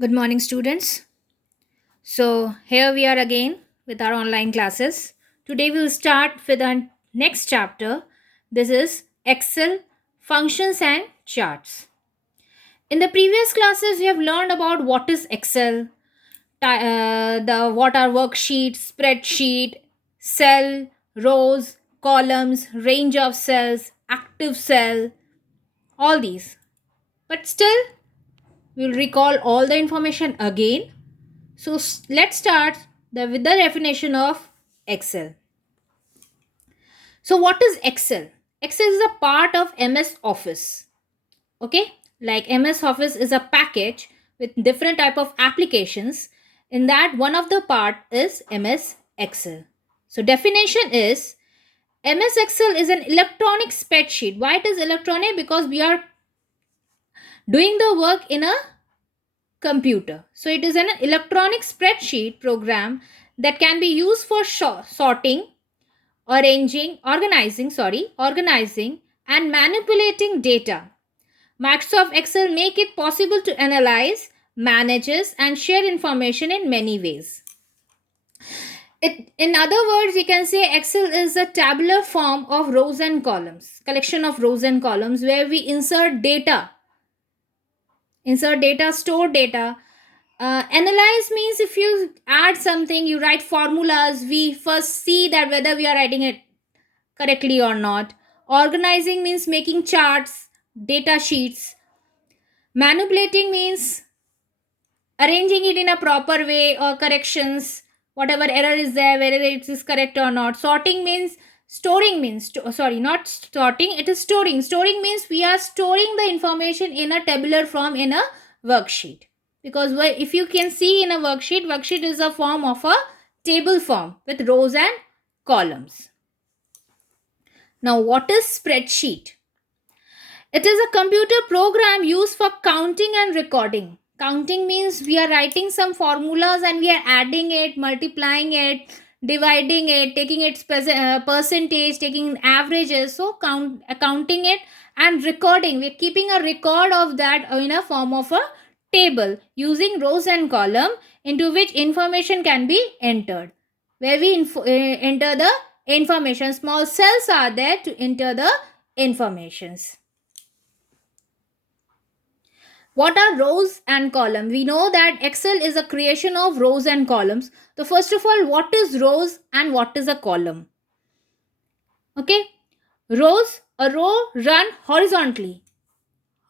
Good morning, students. So, here we are again with our online classes. Today, we will start with our next chapter. This is Excel functions and charts. In the previous classes, we have learned about what is Excel, the what are worksheet, spreadsheet, cell, rows, columns, range of cells, active cell, all these. But still, we'll recall all the information again. So let's start with the definition of Excel. So what is Excel? Excel is a part of MS Office. Okay, like MS Office is a package with different type of applications. In that, one of the part is MS Excel. So definition is MS Excel is an electronic spreadsheet. Why it is electronic? Because we are doing the work in a computer. So it is an electronic spreadsheet program that can be used for sorting, organizing and manipulating data. Microsoft Excel make it possible to analyze, manages and share information in many ways. In other words, you can say Excel is a tabular form of rows and columns, collection of rows and columns where we insert data, store data. Analyze means if you add something, you write formulas, we first see that whether we are writing it correctly or not. Organizing means making charts, data sheets. Manipulating means arranging it in a proper way or corrections, whatever error is there, whether it is correct or not. Sorting means not sorting, it is storing. Storing means we are storing the information in a tabular form in a worksheet. Because if you can see in a worksheet is a form of a table form with rows and columns. Now, what is spreadsheet? It is a computer program used for counting and recording. Counting means we are writing some formulas and we are adding it, multiplying it, dividing it, taking its percentage, taking averages. So counting it and recording. We are keeping a record of that in a form of a table using rows and column into which information can be entered. Where we enter the information. Small cells are there to enter the informations. What are rows and columns? We know that Excel is a creation of rows and columns. So first of all, what is rows and what is a column? Okay. Rows, a row run horizontally.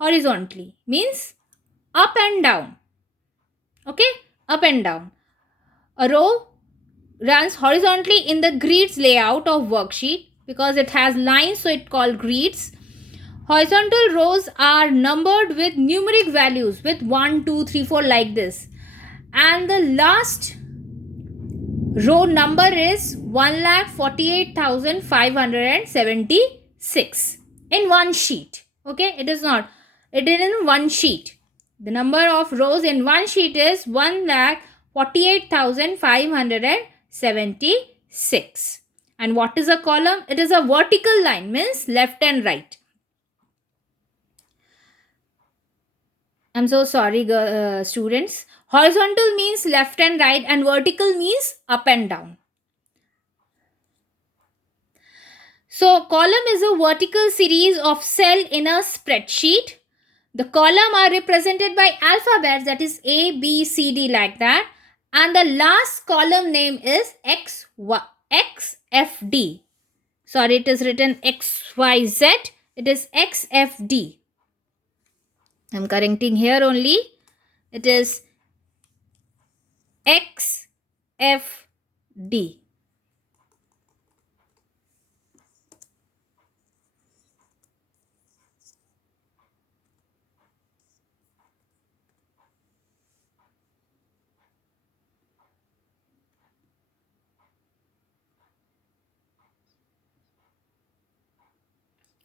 Horizontally means up and down. Okay. Up and down. A row runs horizontally in the grids layout of worksheet because it has lines, so it called grids. Horizontal rows are numbered with numeric values with 1, 2, 3, 4 like this. And the last row number is 1,48,576 in one sheet. Okay, it is in one sheet. The number of rows in one sheet is 1,48,576. And what is a column? It is a vertical line, means left and right. I'm so sorry, students. Horizontal means left and right, and vertical means up and down. So, column is a vertical series of cell in a spreadsheet. The column are represented by alphabets, that is A, B, C, D like that. And the last column name is X, F, D. Sorry, it is written X, Y, Z. It is X, F, D. I'm correcting here only. It is X, F, D.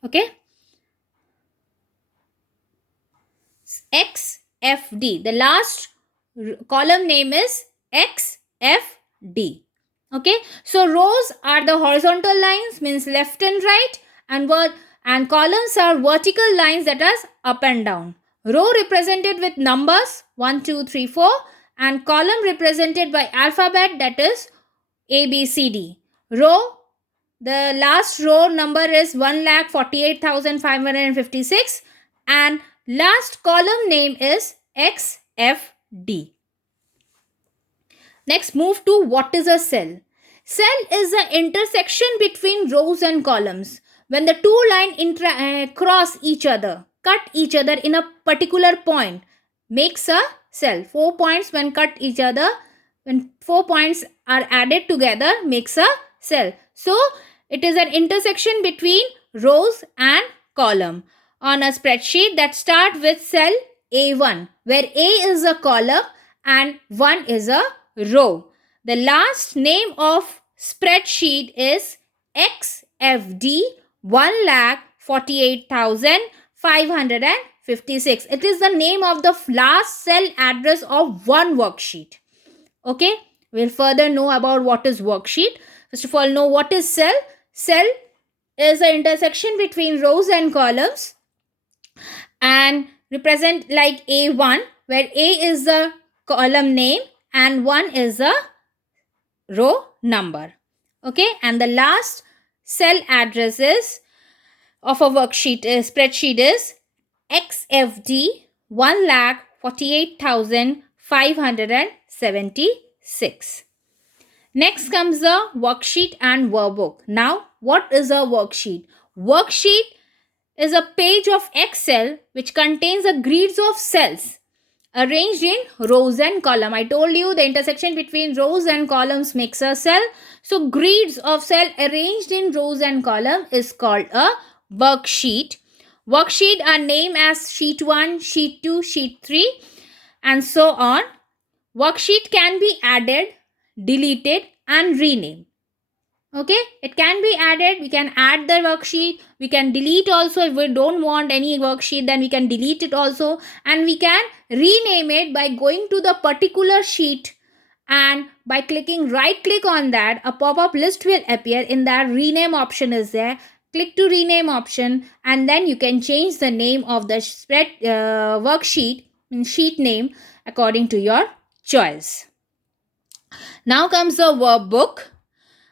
Okay. X, F, D. The last column name is X, F, D. Okay. So rows are the horizontal lines, means left and right, and columns are vertical lines, that is up and down. row represented with numbers 1, 2, 3, 4, and column represented by alphabet, that is A, B, C, D. Row, the last row number is 1,48,556 and last column name is XFD. Next, move to what is a cell. Cell is the intersection between rows and columns. When the two lines cross each other, cut each other in a particular point, makes a cell. 4 points when cut each other, when 4 points are added together, makes a cell. So, it is an intersection between rows and column. On a spreadsheet that start with cell A1, where A is a column and 1 is a row. The last name of spreadsheet is XFD 1,48,556. It is the name of the last cell address of one worksheet. Okay, we'll further know about what is worksheet. First of all, know what is cell. Cell is the intersection between rows and columns and represent like A1, where A is the column name and 1 is the row number. Okay, and the last cell addresses of a worksheet spreadsheet is XFD 1,48,576. Next comes the worksheet and workbook. Now, what is a worksheet? Worksheet is a page of Excel which contains a grids of cells arranged in rows and column. I told you the intersection between rows and columns makes a cell. So, grids of cell arranged in rows and column is called a worksheet. Worksheet are named as sheet 1, sheet 2, sheet 3 and so on. Worksheet can be added, deleted and renamed. Okay, it can be added. We can add the worksheet. We can delete also. If we don't want any worksheet, then we can delete it also. And we can rename it by going to the particular sheet and by clicking right click on that, a pop-up list will appear. In that, rename option is there. Click to rename option and then you can change the name of the worksheet in sheet name according to your choice. Now comes the workbook.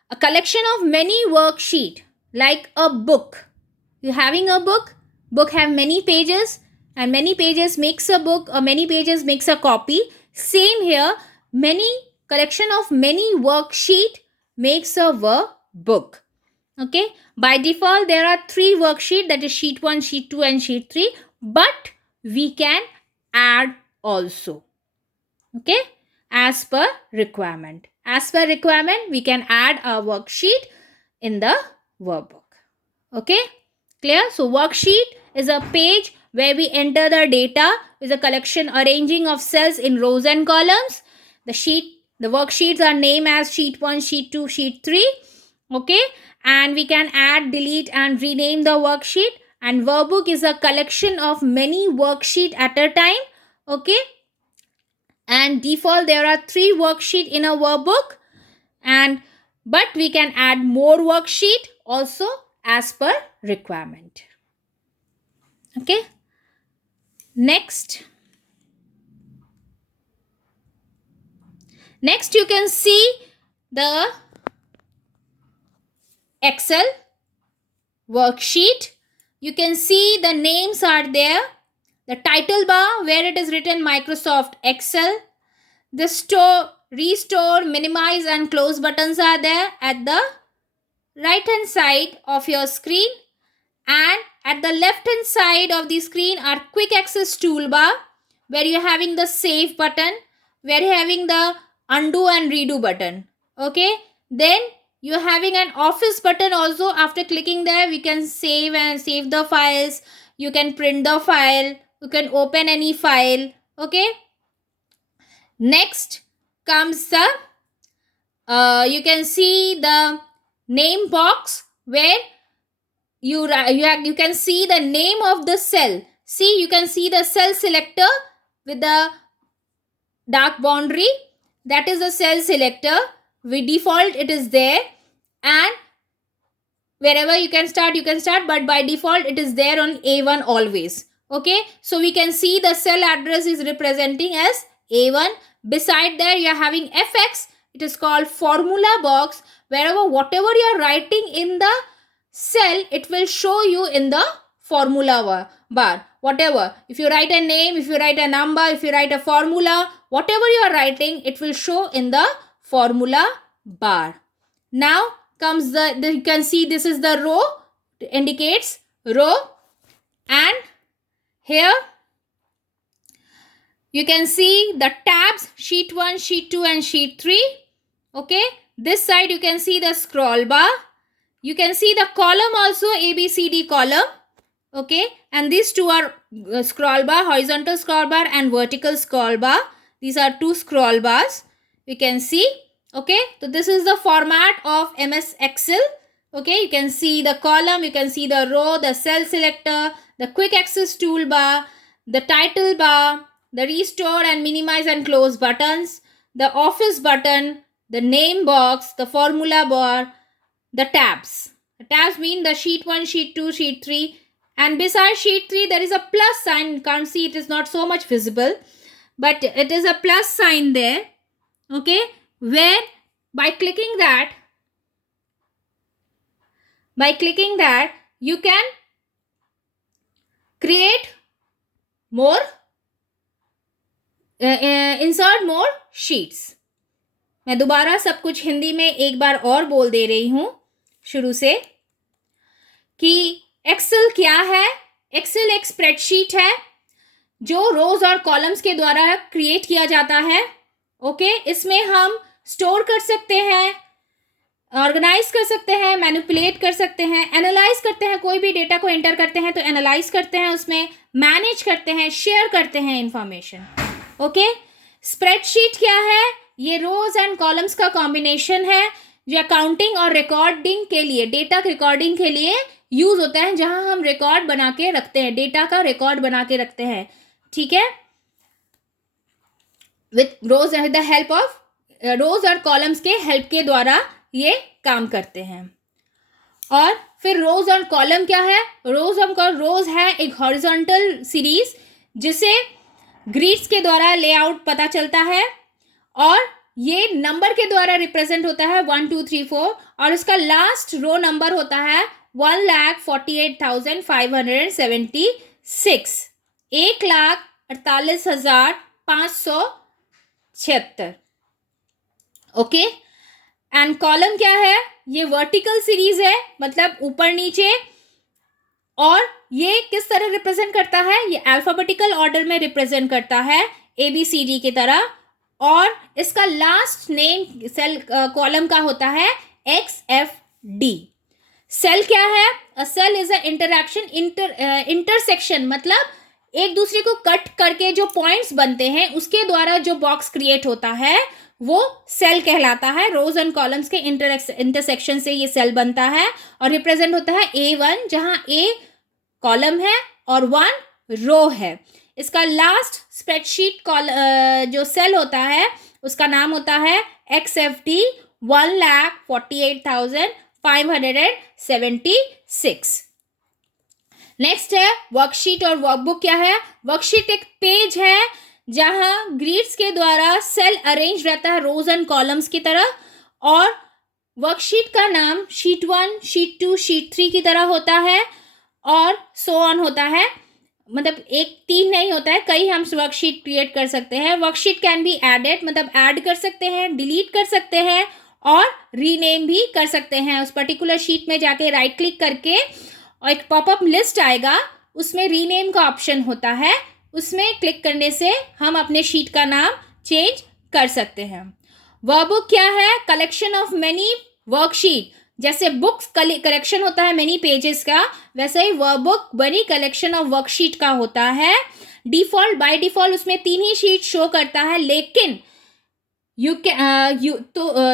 A collection of many worksheet like a book. You having a book? Book have many pages and many pages makes a book or many pages makes a copy. Same here, many collection of many worksheet makes a workbook. Okay, by default there are 3 worksheet, that is sheet 1, sheet 2 and sheet 3, but we can add also. Okay, as per requirement. As per requirement, we can add a worksheet in the workbook. Okay, clear? So, worksheet is a page where we enter the data with a collection arranging of cells in rows and columns. The worksheets are named as sheet 1, sheet 2, sheet 3. Okay, and we can add, delete and rename the worksheet. And workbook is a collection of many worksheet at a time. Okay, and default there are 3 worksheet in a workbook but we can add more worksheet also as per requirement. Okay, next you can see the Excel worksheet. You can see the names are there. The title bar where it is written Microsoft Excel. The store, restore, minimize and close buttons are there at the right hand side of your screen. And at the left hand side of the screen are quick access toolbar where you are having the save button, where you are having the undo and redo button. Okay. Then you are having an office button also. After clicking there, we can save the files. You can print the file. You can open any file. Okay. Next comes the, you can see the name box where you can see the name of the cell. See, you can see the cell selector with the dark boundary. That is the cell selector. By default, it is there. And wherever you can start, but by default, it is there on A1 always. Okay, so we can see the cell address is representing as A1. Beside there you are having fx. It is called formula box. Wherever whatever you are writing in the cell, it will show you in the formula bar. Whatever, if you write a name, if you write a number, if you write a formula, whatever you are writing, it will show in the formula bar. Now comes the you can see this is the row, indicates row, and here you can see the tabs, sheet 1, sheet 2 and sheet 3. Okay, this side you can see the scroll bar. You can see the column also, ABCD column. Okay, and these two are scroll bar, horizontal scroll bar and vertical scroll bar. These are two scroll bars you can see. Okay, so this is the format of MS Excel. Okay, you can see the column, you can see the row, the cell selector, the quick access toolbar, the title bar, the restore and minimize and close buttons, the office button, the name box, the formula bar, the tabs. The tabs mean the sheet 1, sheet 2, sheet 3. And beside sheet 3, there is a plus sign. You can't see, it is not so much visible, but it is a plus sign there. Okay, where by clicking that, you can create more, insert more sheets. मैं दोबारा सब कुछ हिंदी में एक बार और बोल दे रही हूँ शुरू से कि एक्सेल क्या है. एक्सेल एक स्प्रेडशीट है जो रोज और कॉलम्स के द्वारा क्रिएट किया जाता है. ओके, इसमें हम स्टोर कर सकते हैं, ऑर्गेनाइज कर सकते हैं, मैनिपुलेट कर सकते हैं, एनालाइज करते हैं. कोई भी डेटा को एंटर करते हैं तो एनालाइज करते हैं, उसमें मैनेज करते हैं, शेयर करते हैं इंफॉर्मेशन. ओके, स्प्रेडशीट क्या है? ये रोज एंड कॉलम्स का कॉम्बिनेशन है जो अकाउंटिंग और रिकॉर्डिंग के लिए, डेटा रिकॉर्डिंग के लिए यूज होता है, जहां हम रिकॉर्ड बना के रखते हैं, डेटा का रिकॉर्ड बना के रखते हैं. ठीक है, with rows and the help of rows और कॉलम्स के हेल्प के द्वारा ये काम करते हैं. और फिर रोज और कॉलम क्या है? रोज है एक हॉरिजॉन्टल सीरीज जिसे ग्रिड्स के द्वारा लेआउट पता चलता है और ये नंबर के द्वारा रिप्रेजेंट होता है 1 2 3 4 और इसका लास्ट रो नंबर होता है 1,48,576, 1,48,576. ओके, एंड कॉलम क्या है? ये वर्टिकल सीरीज है, मतलब ऊपर नीचे. और ये किस तरह रिप्रेजेंट करता है? ये अल्फाबेटिकल ऑर्डर में रिप्रेजेंट करता है, ABCD की तरह. और इसका लास्ट नेम सेल कॉलम का होता है XFD. सेल क्या है? A cell is a interaction, intersection, मतलब एक दूसरे को कट करके जो पॉइंट्स बनते हैं उसके द्वारा जो बॉक्स क्रिएट होता है वो सेल कहलाता है. रोज एंड कॉलम्स के इंटरसेक्शन से ये सेल बनता है और रिप्रेजेंट होता है A1, जहां A कॉलम है और 1 रो है. इसका लास्ट स्प्रेडशीट जो सेल होता है उसका नाम होता है XFD 1,48,576. नेक्स्ट है वर्कशीट और वर्कबुक. क्या है? वर्कशीट एक पेज है जहां ग्रिड्स के द्वारा सेल अरेंज रहता है रोज एंड कॉलम्स की तरह. और वर्कशीट का नाम शीट 1, शीट 2, शीट 3 की तरह होता है और सो ऑन होता है. मतलब एक 3 नहीं होता है, कई हम वर्कशीट क्रिएट कर सकते हैं. वर्कशीट कैन बी एडेड, मतलब ऐड कर सकते हैं, डिलीट कर सकते हैं और रीनेम भी कर सकते हैं. उस पर्टिकुलर शीट में जाके राइट क्लिक करके और एक पॉपअप लिस्ट आएगा, उसमें रीनेम का ऑप्शन होता है. उसमें क्लिक करने से हम अपने शीट का नाम चेंज कर सकते हैं. वर्कबुक क्या है? Collection of many worksheet. जैसे बुक्स कलेक्शन होता है मेनी पेजेस का, वैसे ही वर्कबुक बनी कलेक्शन ऑफ वर्कशीट का होता है. बाय डिफॉल्ट उसमें 3 ही शीट शो करता है, लेकिन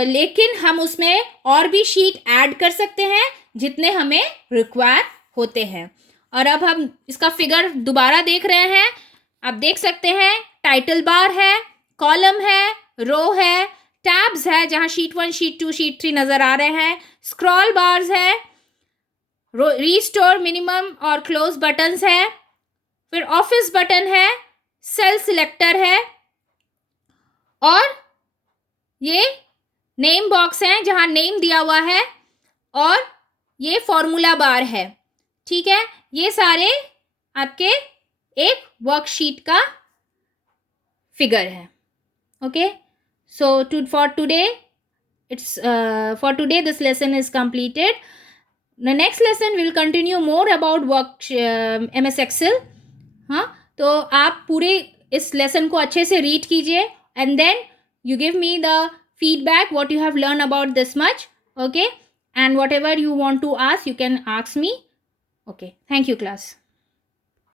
लेकिन हम उसमें और भी शीट ऐड कर सकते हैं जितने हमें रिक्वायर होते हैं. और अब हम इसका फिगर दोबारा देख रहे हैं. आप देख सकते हैं टाइटल बार है, कॉलम है, रो है, टैब्स है जहां शीट 1, शीट 2, शीट 3 नजर आ रहे हैं, स्क्रॉल बार्स है, रीस्टोर, मिनिमम और क्लोज बटन्स है, फिर ऑफिस बटन है, सेल सिलेक्टर है, और ये नेम बॉक्स है जहां नेम दिया हुआ है, और ये फॉर्मूला बार है. ठीक है, ये सारे आपके एक वर्कशीट का फिगर है. Okay, so for today this lesson is completed. The next lesson will continue more about work MS Excel. हाँ, तो आप पूरे इस लेसन को अच्छे से रीड कीजिए, and then you give me the feedback what you have learned about this much. Okay, and whatever you want to ask, you can ask me. Okay, thank you class.